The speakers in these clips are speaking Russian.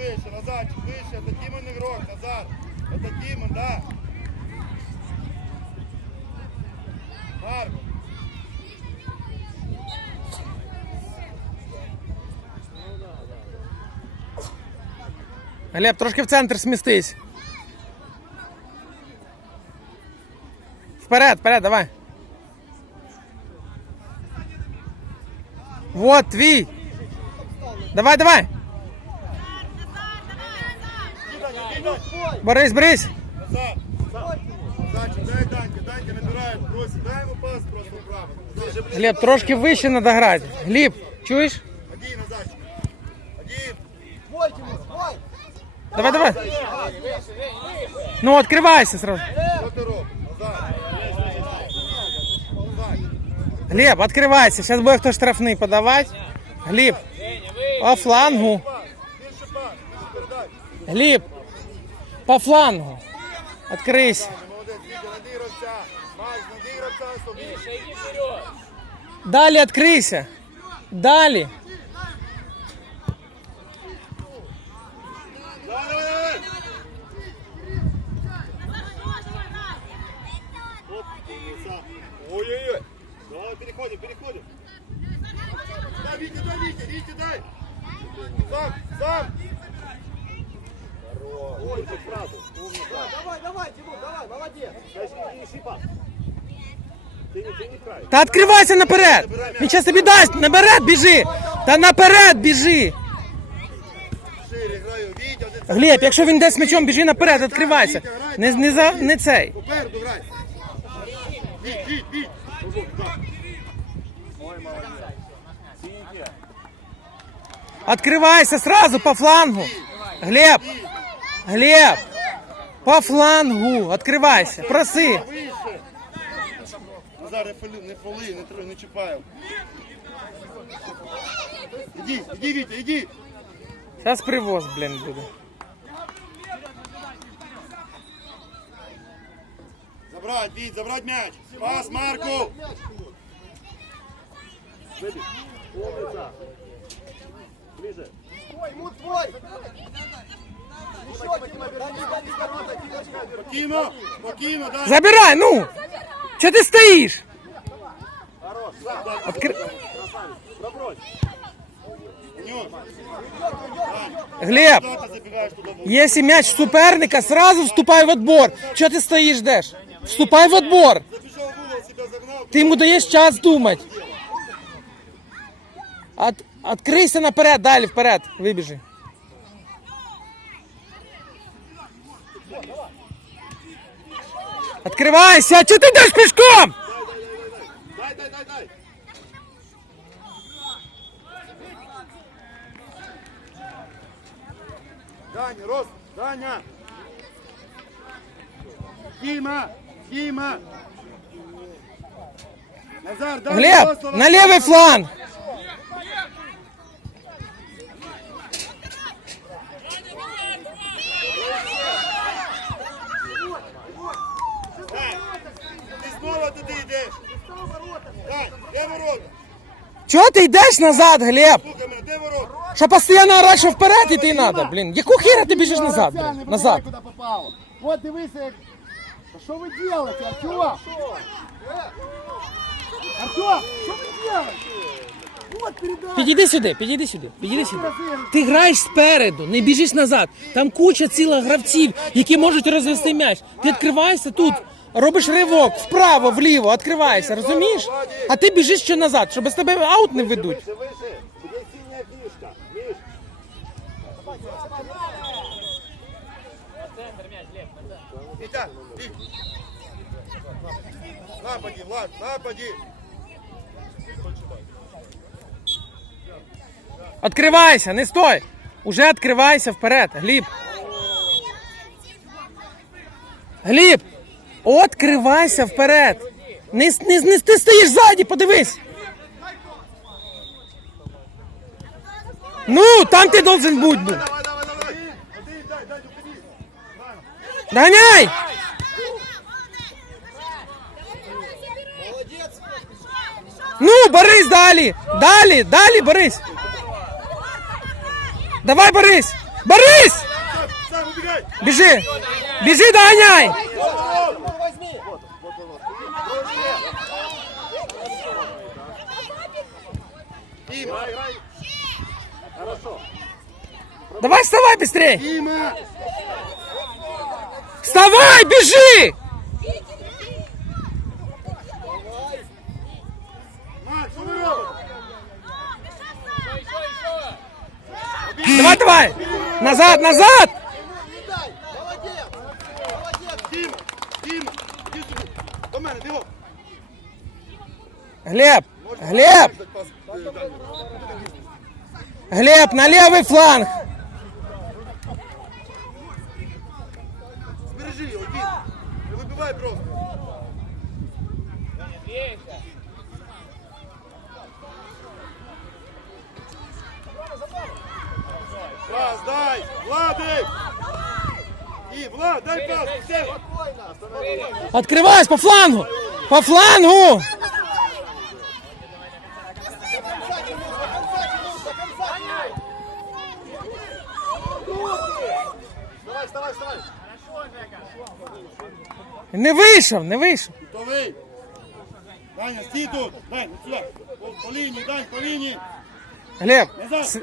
выше, назад, выше. Это Тимон игрок, назад. Это Тимон, да. Марк. Глеб, трошки в центр смістись. Вперед, вперед, давай. Вот, твій. Давай, давай. Борис, Борис. Назад. Зайчик, дай Даньке, Даньке набирает, просит, дай ему пас просто вправо. Назад. Глеб, трошки вище треба грати. Гліб, чуєш? Один на зайчик. Один. Твой, Тимур, твой! Давай, давай. Ну, відкривайся сразу. Что ты робишь? Назад. Назад. Глеб, відкривайся. Зараз буде хтось штрафний подавати. Гліб, по флангу. Більше по флангу. Відкрийся. Молодець, Вітя, найди гравця. Макс, найди гравця собі. Далі відкрийся. Далі. Давай, давай, давай. Оп, умница. Ой-ой-ой. Давай, переходим, переходим. Дай, Витя, дай, Витя, Витя, дай. Сам, сам. Ой, ты сразу. Умница. Давай, давай, Тимур, давай, молодец! Дальше не ищи пас. Ты не, ты не в край. Та відкривайся наперед. Він зараз тобі дасть. Наперед біжи. Та наперед біжи. Шире граю, Витя. один сам. Глеб, якщо він десь м'ячом, біжи наперед, відкривайся. Не, не, за, не цей. Попереду грай. Віть, Віть, Віть. Ого, так. Ой, молодець. Сіньки. Открывайся сразу по флангу. Глеб, Глеб, по флангу. Открывайся, проси. Вище. Назар, не фоли, не фоли, не, тр- не чіпаю. Іди, іди, Вітя, іди. Зараз привоз, блін, буде. Забрать, Віть, забрать м'яч. Пас, Марку. Вибіг. Умниця. Ближе. Твой, Тимур, твой! Забирай, ну! Че ти стоїш? Откр... Глеб, если мяч суперника, сразу вступай в отбор. Че ты стоишь, Дэш? Вступай в отбор. Ты ему даєш час думать. От, открыйся наперед, далі вперед, Вибіжи. Откривайся! Чого ти йдеш пішком? Дай, дай, дай, дай. Даня, Рос, Даня. Дима, Дима. Назар, дай Глеб, на левый фланг. Ворота? Чого ти йдеш назад, Глеб? Слухай мене, де ворота? Що постійно орать, що вперед іти треба, блін. Яку хіра ти біжиш назад, блін? Назад. Куда попало? Вот дивися, як... Та Що ви делаете, Артем? Артем, що ви делаете? Вот передача! Підійди сюди, підійди сюди, підійди сюди. Ти граєш спереду, не біжиш назад. Там куча ціла гравців, які можуть розвести м'яч. Ти відкриваєшся тут, робиш ривок вправо, вліво, відкриваєшся, розумієш? А ти біжиш ще назад, щоб з тебе аут не ведуть. Вить. Напади, Влад, напади. Відкривайся, не стой. Уже відкривайся вперед, Гліб. Гліб, відкривайся вперед. Не, не, не ти стоїш ззаді, подивись. Ну, там ти должен бути. Давай, давай, давай. Дай, уходи. Доганяй! Ну, Борис, далі! Далі, далі, Борис! Давай, Борис! Борис! Сам, сам убегай. Біжи! Біжи, доганяй! Дима. Хорошо. Давай вставай быстрей! Дима! Вставай, бежи! Давай, давай! Назад, назад! Глеб, Глеб, Глеб, на левый фланг! Його, Дім. Не вибивай просто. Пас, дай! Владик! І, Влад, дай пас! Открывайся по флангу! По флангу! Конца тянуть, до конца тянуть, до конца тянуть. Вставай, вставай, вставай. Не вийшов, не вийшов. Готовий! Даня, стій тут! Дай, ну сюди! По, по лінії, дай, по лінії! Глеб, с-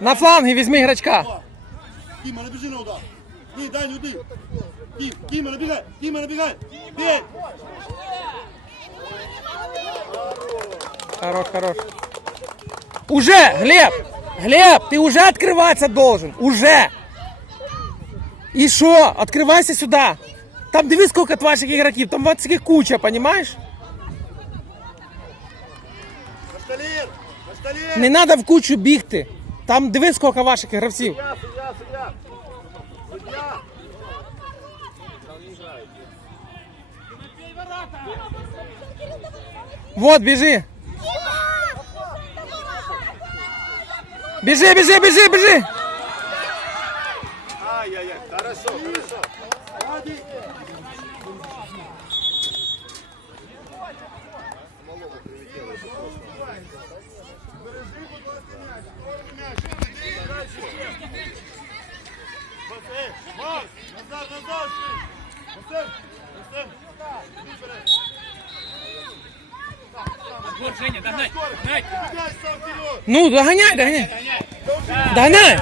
на фланги візьми грачка. Діма, не біжи на удар! Ні, дай, не йди! Дім, Діма, не бігай! Діма, не бігай! Бій! Хорош, хорош. Уже, Глеб! Глеб, ты уже открываться должен. Уже! И что? Открывайся сюда. Там дивись, сколько ваших игроков. Там вот таких куча, понимаешь? Пошталір! Пошталір! Не надо в кучу бігти. Там дивись, сколько ваших гравців. Суддя, суддя, суддя! Суддя! Вот, бежи. Бежи, бежи, бежи, бежи. Ай-яй-яй, хорошо, хорошо. Владик! Макс, назад, назад, швидше. Максим, Максим. Іди вперед. Вот, Женя, догнать, догнать. Іди сам вперед. Ну, догоняй, догоняй. Догоняй.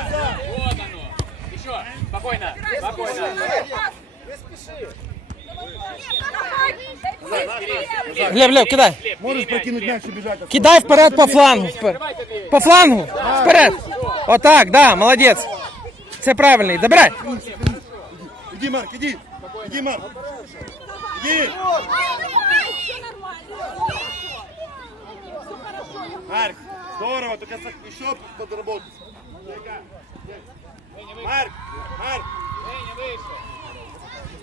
Вот оно. Еще, спокойно, спокойно. Глеб, Глеб, кидай. Можеш прокинути м'яч і біжати. Кидай вперед по флангу. впер- По флангу. Вперед. Отак, да, молодець. Це правильний. Добирай. Іди, Марк, іди. Іди, Марк. Іди. Марк, здорово, только со- еще подработать. Марк, Марк,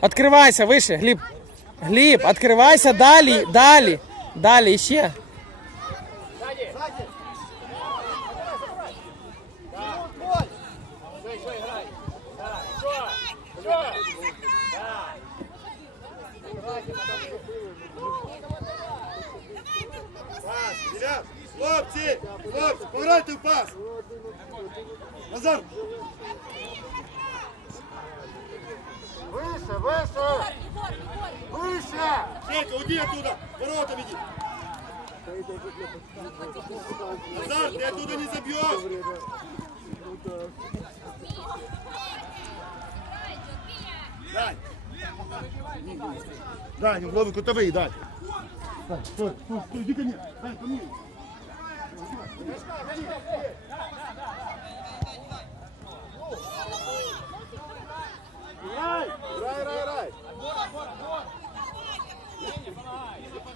Откривайся вище, Гліб. Гліб, відкривайся далі, далі. Далі ще. пас, Ілля, хлопці, хлопці, пограйте в пас. Назар. Выше, выше, выше. Жека, уйди оттуда, ворота веди. Назар, ты оттуда не забьешь. Дай, в голову кутовые, дай. Дай, стой, стой, стой, иди ко мне. Дай, ко мне. Рай, рай, рай, рай.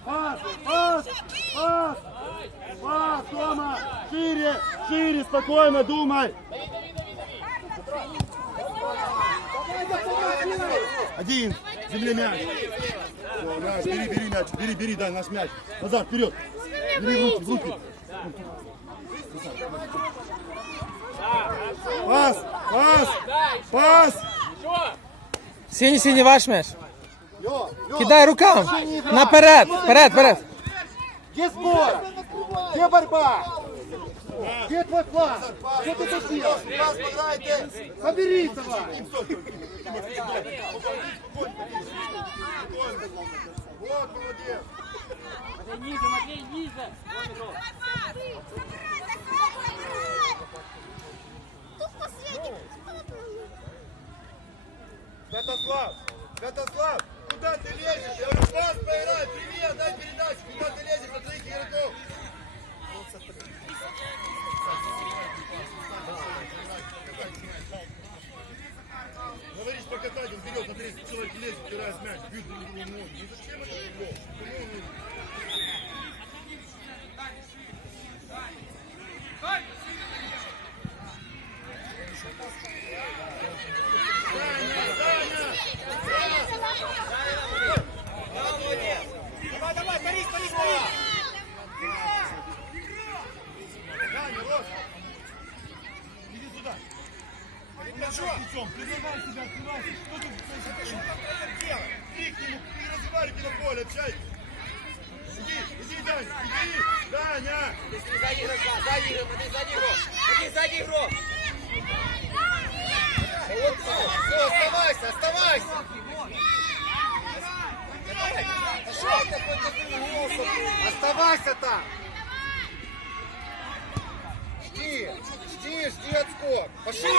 Пас, пас, пас, пас, Тома, шире, шире, спокойно думай. Один, земле мяч. Наш, бери, бери мяч, бери, бери, дай наш мяч. Назад, вперед. Бери в руки, в руки. Пас, пас, пас. Сині, сині, ваш м'яч. Кидай рукам. Наперед, вперед, вперед. где сбор? Где борьба? Где твой план? Что ты тут делаешь? Соберись давай. Вот, молодец. Ниже, Матвей, ниже. Святослав, Святослав, куда ты лезешь? Я говорю, пас поиграй, привет, дай передачу. Куда ты лезешь на твоих игроков? Говоришь, покатать, он вперед, на 30 человек лезет, упирает мяч, бьют друг другу ноги. Ну зачем это футбол? Кому он нужен? Давай, давай, Борис, Борис, Борис! Даня, Рос! Иди сюда! Лицом, призывай себя, открывайся! Что ты что там тренер делает? Крикни и разговаривайте на поле, общайтесь! Иди, иди, Даня, иди! Даня! Сзади игрока, сзади игрок, смотри, сзади игрок. Смотри, сзади игрок. Вот. Все, оставайся, оставайся. Оставайся там. Жди, жди, жди отскок. Пошел.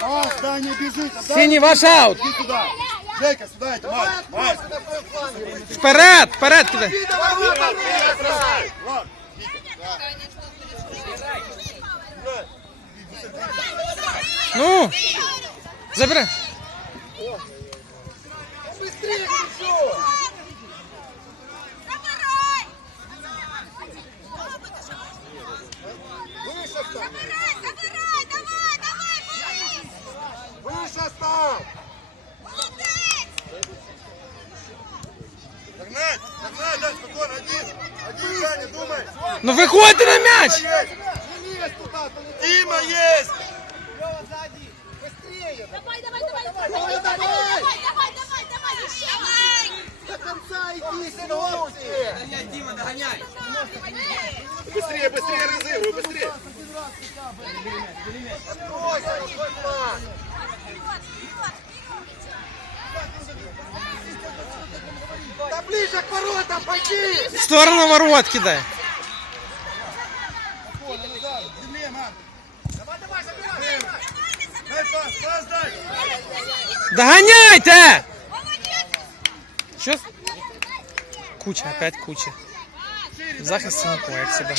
Пас, Даня бежит! Синій ваш аут. Иди сюда! Жека, сюда, это Марк! Марк! Вперед, вперед кидай. Ну, забирай. Быстрее, все. Выше стань. Выше стань. Догнать! Догнать, дай спокойно, один! Один, Даня, думай! Ну виходьте на м'яч. Дима есть! Лёва сзади. Быстрее. Давай, давай, давай, давай, Давай, давай, давай. давай, давай, давай, давай, еще. До конца иди, сыночки. Быстрее, быстрее разыгрывай, быстрее! Откройся, план. Да ближе к воротам пойди. В сторону ворот кидай. Земле, Марк! Давай, давай, забирай! Дай пас, пас дай! Доганяйте! Що? Куча, опять куча. В захисті нікого, як себе.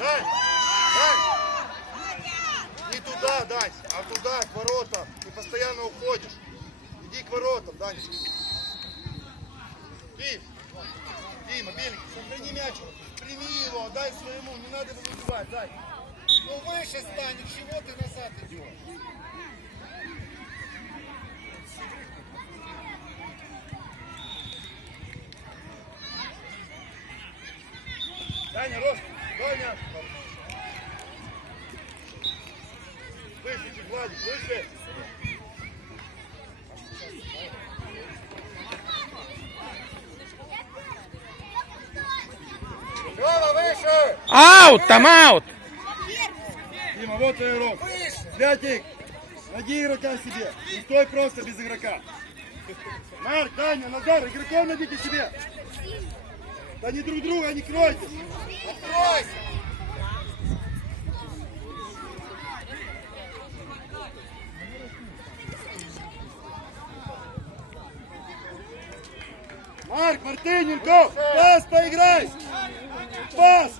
Не! Не туда, дай, а туда, к воротам. Ты постоянно уходишь. К воротам, Даня. Дим, Дима, беленький, сохрани мяч. Прими его, дай своему, не надо его выбивать, дай. Ну выше стань, чего ты назад идешь? Даня, рост, Даня. Выше, Владик, выше. Лёва, выше. Аут, там аут. Дима, вот урок. Святик, найди игрока себе. Не стой просто без игрока. Марк, Даня, Назар, игроков найдите себе. Да не друг друга, не кройтесь. Откройся. Марк, Мартыненко, пас поиграй. Пас.